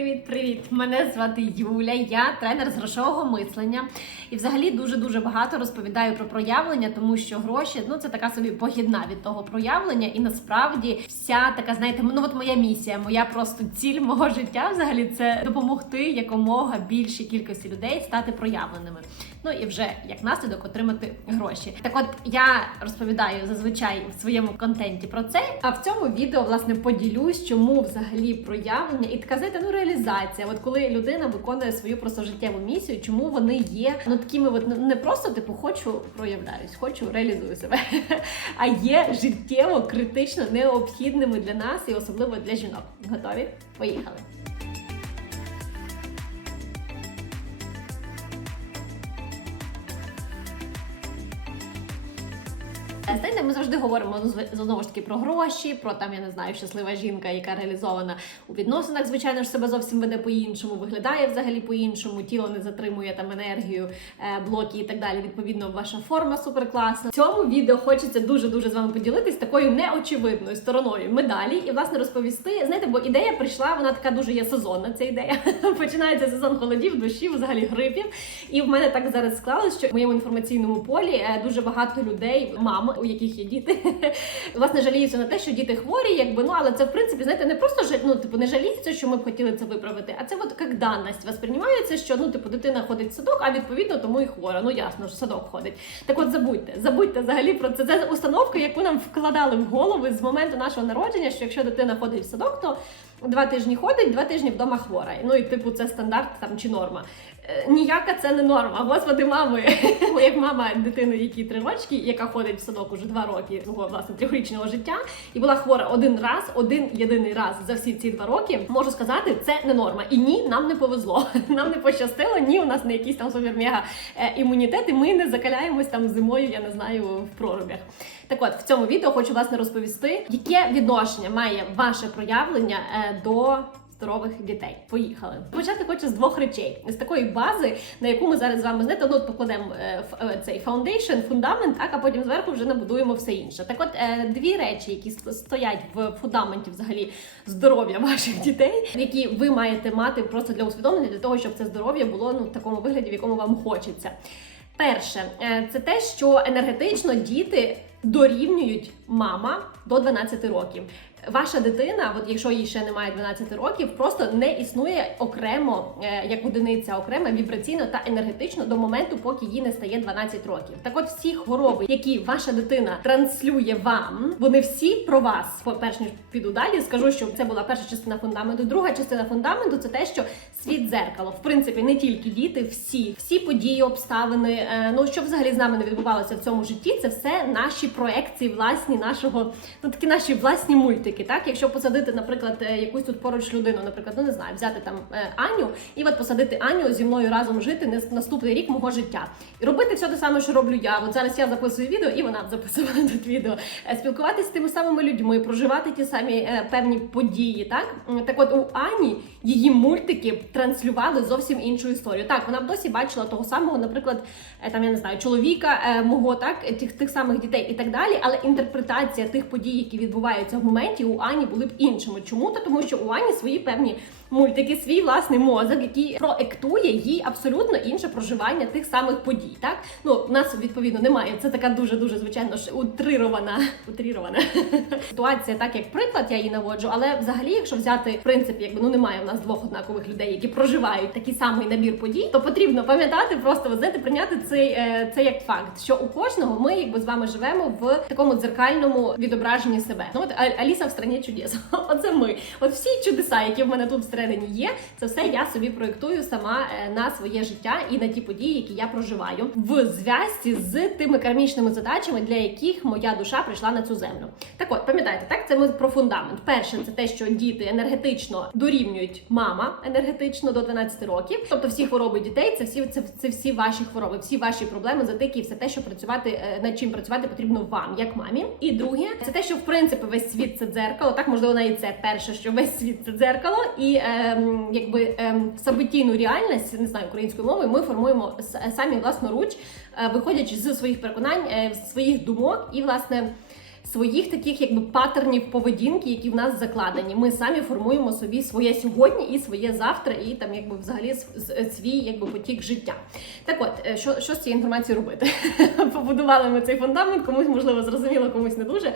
Привіт, привіт! Мене звати Юля. Я тренер з грошового мислення. І взагалі дуже дуже багато розповідаю про проявлення, тому що гроші ну це така собі похідна від того проявлення. І насправді вся така, знаєте, ну от моя місія, моя просто ціль мого життя взагалі це допомогти якомога більшій кількості людей стати проявленими. Ну і вже як наслідок отримати гроші. Так, от я розповідаю зазвичай в своєму контенті про це. А в цьому відео власне поділюсь, чому взагалі проявлення і така знаєте, ну реалізація. От коли людина виконує свою просто життєву місію, чому вони є ну такими, от ну, не просто типу хочу проявляюсь, хочу реалізую себе, а є життєво критично необхідними для нас і особливо для жінок. Готові? Поїхали! Ми завжди говоримо ну, знову ж таки про гроші, про там я не знаю, щаслива жінка, яка реалізована у відносинах, звичайно ж себе зовсім веде по-іншому, виглядає взагалі по-іншому, тіло не затримує там енергію, е, блоки і так далі. Відповідно, ваша форма суперкласна. В цьому відео хочеться дуже дуже з вами поділитись такою неочевидною стороною медалі і власне розповісти. Знаєте, бо ідея прийшла, вона така дуже є сезонна. Ця ідея починається сезон холодів, дощів, взагалі грипів. І в мене так зараз склалось, що в моєму інформаційному полі е, дуже багато людей, мам, у яких є діти, власне жаліються на те, що діти хворі, якби ну але це в принципі знаєте, не просто жаль, ну, типу не жаліються, що ми б хотіли це виправити, а це от як даність восприймається, що ну типу дитина ходить в садок, а відповідно тому і хвора. Ну ясно, що садок ходить. Так от забудьте, забудьте взагалі про це. Це установка, яку нам вкладали в голови з моменту нашого народження, що якщо дитина ходить в садок, то два тижні ходить, два тижні вдома хвора. Ну і типу це стандарт там чи норма. Е, Ніяка це не норма. Господи, мами, як мама дитини, якій три рочки, яка ходить в садок уже два роки свого власне трьохрічного життя, і була хвора один раз, один єдиний раз за всі ці два роки. Можу сказати, це не норма. І ні, нам не повезло. Нам не пощастило. Ні, у нас не якийсь там супер-мега е, імунітет, і ми не закаляємось там зимою, я не знаю, в прорубях. Так от в цьому відео хочу власне розповісти, яке відношення має ваше проявлення е, до здорових дітей. Поїхали. Почати хочу з двох речей: з такої бази, на яку ми зараз з вами знаєте, ну покладемо е, е, цей фаундейшн, фундамент, так а потім зверху вже набудуємо все інше. Так, от е, дві речі, які ст- стоять в фундаменті взагалі здоров'я ваших дітей, які ви маєте мати просто для усвідомлення, для того, щоб це здоров'я було ну в такому вигляді, в якому вам хочеться. Перше, е, це те, що енергетично діти дорівнюють мама до 12 років. Ваша дитина, от якщо їй ще немає 12 років, просто не існує окремо е, як одиниця, окремо вібраційно та енергетично до моменту, поки їй не стає 12 років. Так, от всі хвороби, які ваша дитина транслює вам, вони всі про вас. По перш ніж піду далі, скажу, що це була перша частина фундаменту. Друга частина фундаменту це те, що світ дзеркало. В принципі, не тільки діти, всі, всі події, обставини. е, Ну що взагалі з нами не відбувалося в цьому житті, це все наші проекції, власні нашого, ну такі наші власні мультики. Так, якщо посадити, наприклад, е, якусь тут поруч людину, наприклад, ну не знаю, взяти там е, Аню і от посадити Аню зі мною разом жити не наступний рік мого життя. І робити все те саме, що роблю я. От зараз я записую відео, і вона записувала тут відео. Е, Спілкуватися з тими самими людьми, проживати ті самі певні події. Так, так от у Ані її мультики транслювали зовсім іншу історію. Так, вона б досі бачила того самого, наприклад, е, там я не знаю, чоловіка е, мого, так е, тих тих самих дітей і так далі. Але інтерпретація тих подій, які відбуваються в моменті, у Ані були б іншими. Чому то тому, що у Ані свої певні мультики, свій власний мозок, який проектує їй абсолютно інше проживання тих самих подій. Так ну у нас відповідно немає. Це така дуже дуже звичайно ж утрирована, утрирована ситуація, так як приклад я її наводжу. Але взагалі, якщо взяти в принципі, якби ну немає у нас двох однакових людей, які проживають такий самий набір подій, то потрібно пам'ятати, просто ви знаєте, прийняти цей е, це як факт, що у кожного ми якби з вами живемо в такому дзеркальному відображенні себе. Ну от Аліса в страні чудес. Оце ми. От всі чудеса, які в мене тут всередині є, це все я собі проєктую сама е, на своє життя і на ті події, які я проживаю в зв'язці з тими кармічними задачами, для яких моя душа прийшла на цю землю. Так от, пам'ятаєте, так це ми про фундамент. Перше, це те, що діти енергетично дорівнюють мама енергетично до 12 років. Тобто всі хвороби дітей, це всі це, це всі ваші хвороби, всі ваші проблеми, затики, і все те, що працювати е, над чим працювати потрібно вам, як мамі. І друге, це те, що в принципі весь світ це дзеркало. Так можливо, навіть це перше, що весь світ це дзеркало, і ем, якби ем, событійну реальність, не знаю українською мовою, ми формуємо самі власноруч, е, виходячи з своїх переконань, е, своїх думок і власне. Своїх таких якби паттернів поведінки, які в нас закладені. Ми самі формуємо собі своє сьогодні і своє завтра, і там якби взагалі свій якби потік життя. Так от, е, що, що з цією інформацією робити? Побудували ми цей фундамент, комусь можливо зрозуміло, комусь не дуже. Е,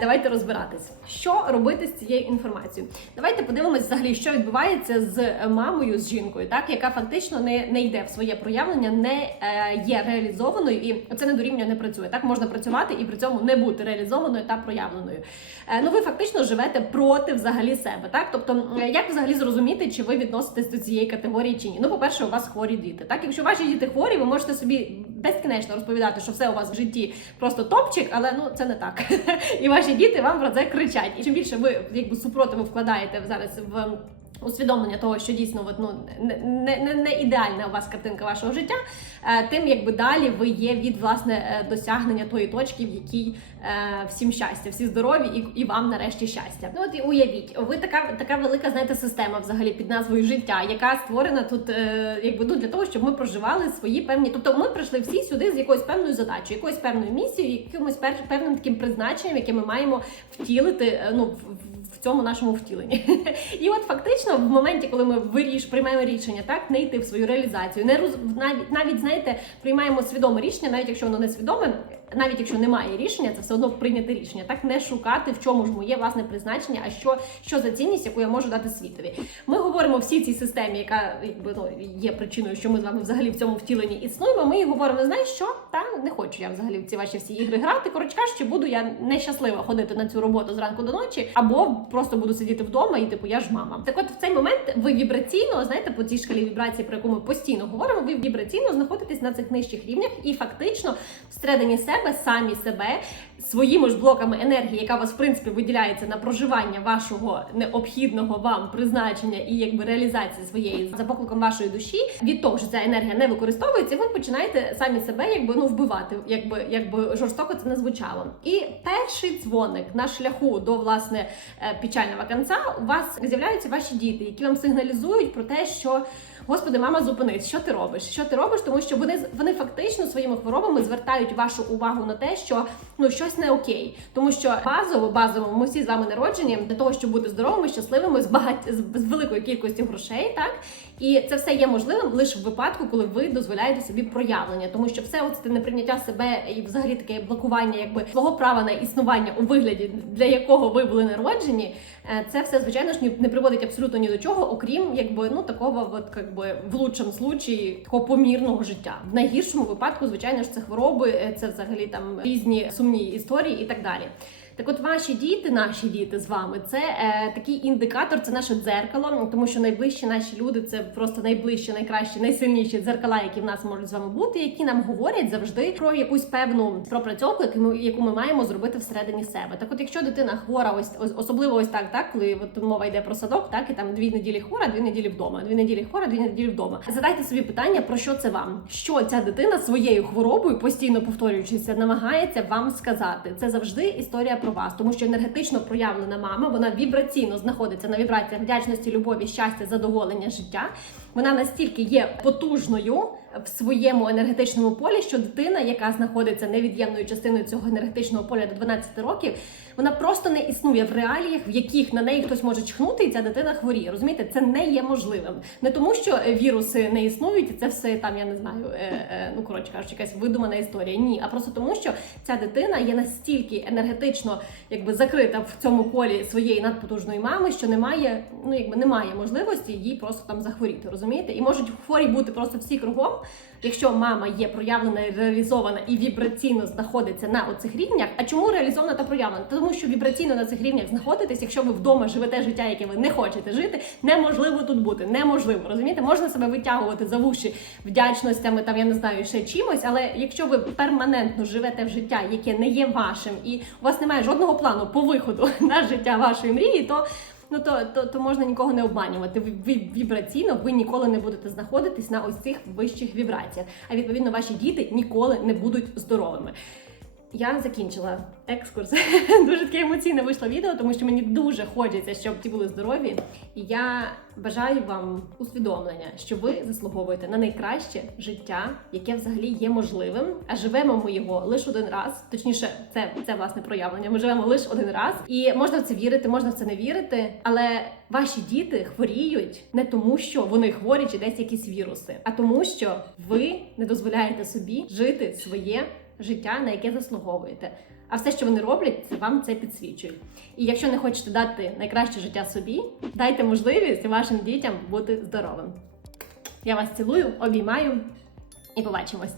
Давайте розбиратись, що робити з цією інформацією. Давайте подивимось взагалі, що відбувається з мамою, з жінкою, так яка фактично не, не йде в своє проявлення, не е, є реалізованою, і це не дорівнює не працює. Так можна працювати і при цьому не бути реалізованою та проявленою. Е, ну ви фактично живете проти взагалі себе. Так, тобто, е, як взагалі зрозуміти, чи ви відноситесь до цієї категорії чи ні? Ну, по-перше, у вас хворі діти. Так, якщо ваші діти хворі, ви можете собі безкінечно розповідати, що все у вас в житті просто топчик, але ну це не так. І ваші діти вам про це кричать. І чим більше ви якби супротиву вкладаєте зараз в. Усвідомлення того, що дійсно от, ну, не, не, не, ідеальна у вас картинка вашого життя, е, тим якби далі ви є від власне е, досягнення тої точки, в якій е, всім щастя, всі здорові і, і вам нарешті щастя. Ну от і уявіть, ви така така велика знаєте система взагалі під назвою життя, яка створена тут, якби ну для того, щоб ми проживали свої певні. Тобто ми прийшли всі сюди з якоюсь певною задачею, якоюсь певною місією, якимось певним таким призначенням, яке ми маємо втілити ну в. Цьому нашому втіленні, і от фактично, в моменті, коли ми виріш приймаємо рішення, так не йти в свою реалізацію, не роз навіть навіть знаєте, приймаємо свідоме рішення, навіть якщо воно не свідоме, навіть якщо немає рішення, це все одно прийняти рішення. Так не шукати, в чому ж моє власне призначення, а що, що за цінність, яку я можу дати світові. Ми говоримо всій цій системі, яка якби ну є причиною, що ми з вами взагалі в цьому втіленні існуємо. Ми говоримо, «Ну, знаєш що? Та не хочу я взагалі в ці ваші всі ігри грати. Коротше кажучи, буду я нещаслива ходити на цю роботу зранку до ночі, або просто буду сидіти вдома і типу я ж мама. Так от в цей момент ви вібраційно, знаєте, по цій шкалі вібрації, про яку ми постійно говоримо, ви вібраційно знаходитесь на цих нижчих рівнях і фактично всередині себе самі себе своїми ж блоками енергії, яка вас в принципі виділяється на проживання вашого необхідного вам призначення і якби реалізації своєї за покликом вашої душі, від того, що ця енергія не використовується, ви починаєте самі себе якби ну вбивати, якби якби жорстоко це не звучало. І перший дзвоник на шляху до власне е, печального кінця у вас з'являються ваші діти, які вам сигналізують про те, що. Господи, мама, зупинись, що ти робиш? Що ти робиш? Тому що вони вони фактично своїми хворобами звертають вашу увагу на те, що ну щось не окей, тому що базово, базово ми всі з вами народжені для того, щоб бути здоровими, щасливими, з багать з, великої кількості грошей, так і це все є можливим лише в випадку, коли ви дозволяєте собі проявлення, тому що все це неприйняття себе і взагалі таке блокування, якби свого права на існування у вигляді, для якого ви були народжені. Е, Це все звичайно ж не приводить абсолютно ні до чого, окрім якби ну такого, от якби в лучшому случаї такого помірного життя. В найгіршому випадку, звичайно ж, це хвороби, е, це взагалі там різні сумні історії і так далі. Так, от ваші діти, наші діти з вами, це е, такий індикатор, це наше дзеркало, тому що найближчі наші люди це просто найближчі, найкращі, найсильніші дзеркала, які в нас можуть з вами бути, які нам говорять завжди про якусь певну пропрацьовку, яку ми, яку ми маємо зробити всередині себе. Так, от, якщо дитина хвора, ось особливо ось так, так, коли от мова йде про садок, так і там дві неділі хвора, дві неділі вдома, дві неділі хвора, дві неділі вдома. Задайте собі питання, про що це вам? Що ця дитина своєю хворобою, постійно повторюючися, намагається вам сказати. Це завжди історія про вас, тому що енергетично проявлена мама, вона вібраційно знаходиться на вібраціях вдячності, любові, щастя, задоволення життя. Вона настільки є потужною в своєму енергетичному полі, що дитина, яка знаходиться невід'ємною частиною цього енергетичного поля до 12 років, вона просто не існує в реаліях, в яких на неї хтось може чхнути, і ця дитина хворіє. Розумієте, це не є можливим. Не тому, що віруси не існують, і це все там, я не знаю, е, е, ну коротше кажучи, якась видумана історія. Ні, а просто тому, що ця дитина є настільки енергетично якби закрита в цьому полі своєї надпотужної мами, що немає, ну якби немає можливості їй просто там захворіти. Розумієте? І можуть хворі бути просто всі кругом. Якщо мама є проявлена, і реалізована і вібраційно знаходиться на оцих рівнях. А чому реалізована та проявлена? Тому що вібраційно на цих рівнях знаходитись, якщо ви вдома живете життя, яке ви не хочете жити, неможливо тут бути. Неможливо, розумієте? Можна себе витягувати за вуші вдячностями, там я не знаю, ще чимось, але якщо ви перманентно живете в життя, яке не є вашим, і у вас немає жодного плану по виходу на життя вашої мрії, то ну то, то, то можна нікого не обманювати. Ви, вібраційно ви ніколи не будете знаходитись на ось цих вищих вібраціях. А відповідно, ваші діти ніколи не будуть здоровими. Я закінчила екскурс. дуже таке емоційне вийшло відео, тому що мені дуже хочеться, щоб ті були здорові. І я бажаю вам усвідомлення, що ви заслуговуєте на найкраще життя, яке взагалі є можливим. А живемо ми його лише один раз. Точніше, це, це власне проявлення. Ми живемо лише один раз, і можна в це вірити, можна в це не вірити. Але ваші діти хворіють не тому, що вони хворі чи десь якісь віруси, а тому, що ви не дозволяєте собі жити своє життя, на яке заслуговуєте. А все, що вони роблять, це вам це підсвічують. І якщо не хочете дати найкраще життя собі, дайте можливість вашим дітям бути здоровим. Я вас цілую, обіймаю і побачимось.